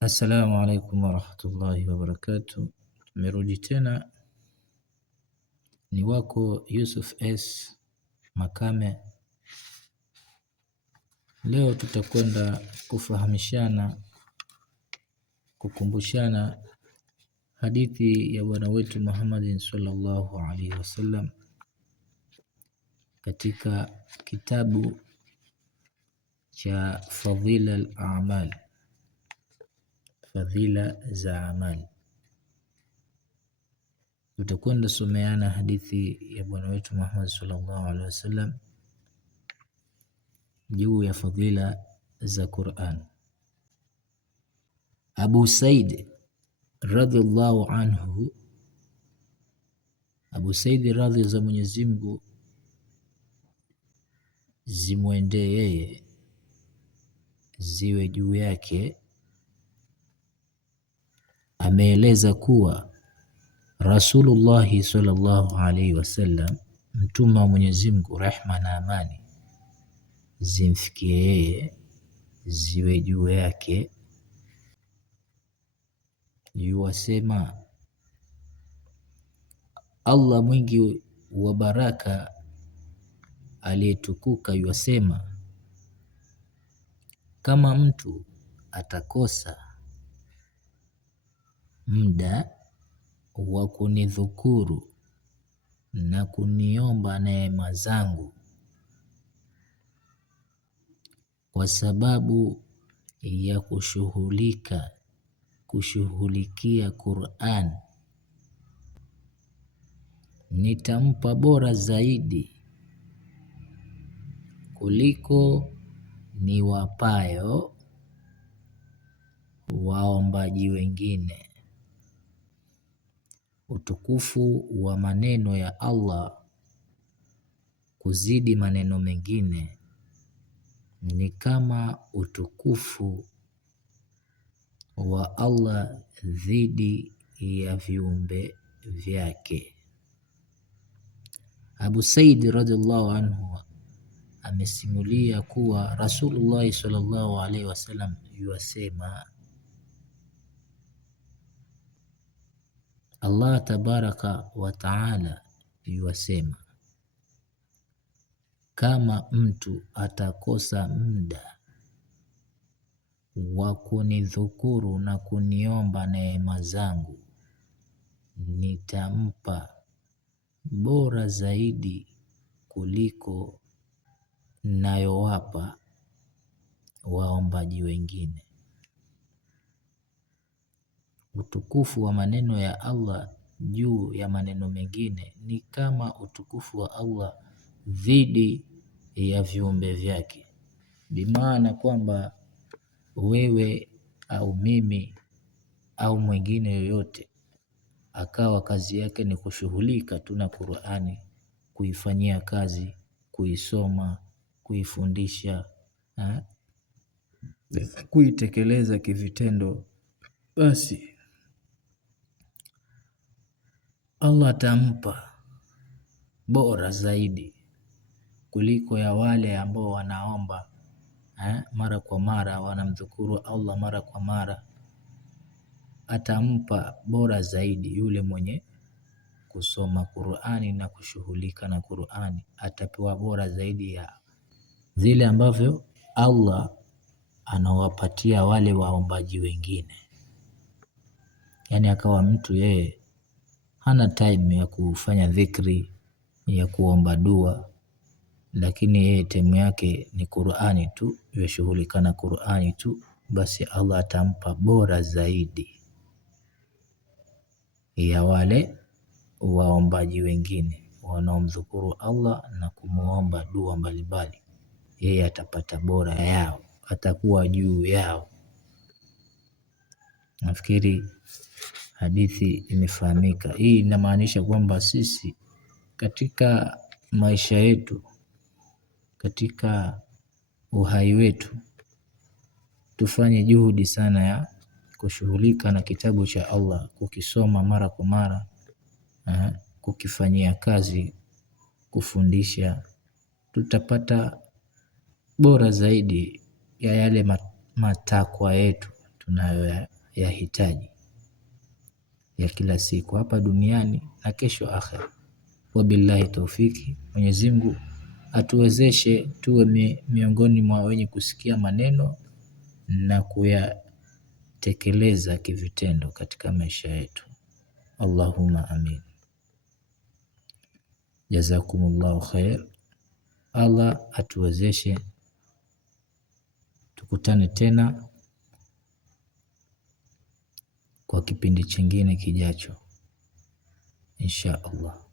Assalamu alaikum warahmatullahi wabarakatuh. Tumerudi tena, ni wako Yusuf S Makame. Leo tutakwenda kufahamishana, kukumbushana hadithi ya bwana wetu Muhammad sallallahu alaihi wasallam katika kitabu cha Fadhila al-A'mal, fadhila za amali. Tutakwenda someana hadithi ya bwana wetu Muhammad sallallahu alaihi wasallam juu ya fadhila za Qur'an. Abu Said radhiallahu anhu, Abu Said radhi za Mwenyezi Mungu zimwendee yeye, ziwe juu yake, ameeleza kuwa Rasulullah sallallahu alaihi wasallam, mtume wa Mwenyezi Mungu, rehma na amani zimfikie yeye, ziwe juu yake, yuwasema: Allah mwingi wa baraka aliyetukuka yuwasema, kama mtu atakosa muda wa kunidhukuru na kuniomba neema zangu kwa sababu ya kushughulikia Qur'an, nitampa bora zaidi kuliko niwapayo waombaji wengine. Utukufu wa maneno ya Allah kuzidi maneno mengine ni kama utukufu wa Allah dhidi ya viumbe vyake. Abu Said radhiallahu anhu amesimulia kuwa Rasulullah sallallahu alaihi wasallam yuwasema, Allah tabaraka wa taala yuwasema, kama mtu atakosa muda wa kunidhukuru na kuniomba neema zangu, nitampa bora zaidi kuliko nayowapa waombaji wengine. Utukufu wa maneno ya Allah juu ya maneno mengine ni kama utukufu wa Allah dhidi ya viumbe vyake. Bimaana kwamba wewe au mimi au mwingine yoyote akawa kazi yake ni kushughulika tu na Qur'ani, kuifanyia kazi, kuisoma, kuifundisha, kuitekeleza kivitendo, basi Allah atampa bora zaidi kuliko ya wale ambao wanaomba mara kwa mara, wanamdhukuru Allah mara kwa mara. Atampa bora zaidi yule mwenye kusoma Qur'ani na kushughulika na Qur'ani, atapewa bora zaidi ya zile ambavyo Allah anawapatia wale waombaji wengine. Yani akawa mtu yeye hana time ya kufanya dhikri, ya kuomba dua, lakini yeye time yake ni Qur'ani tu, yashughulika na Qur'ani tu, basi Allah atampa bora zaidi ya wale waombaji wengine wanaomdhukuru Allah na kumuomba dua mbalimbali. Yeye atapata bora yao, atakuwa juu yao. Nafikiri hadithi imefahamika. Hii inamaanisha kwamba sisi katika maisha yetu, katika uhai wetu, tufanye juhudi sana ya kushughulika na kitabu cha Allah, kukisoma mara kwa mara, kukifanyia kazi, kufundisha. Tutapata bora zaidi ya yale matakwa yetu tunayoyahitaji ya kila siku hapa duniani na kesho akhera. Wabillahi taufiki. Mwenyezi Mungu atuwezeshe tuwe miongoni mwa wenye kusikia maneno na kuyatekeleza kivitendo katika maisha yetu. Allahumma amin. Jazakumullahu khair. Allah atuwezeshe tukutane tena kwa kipindi chingine kijacho insha Allah.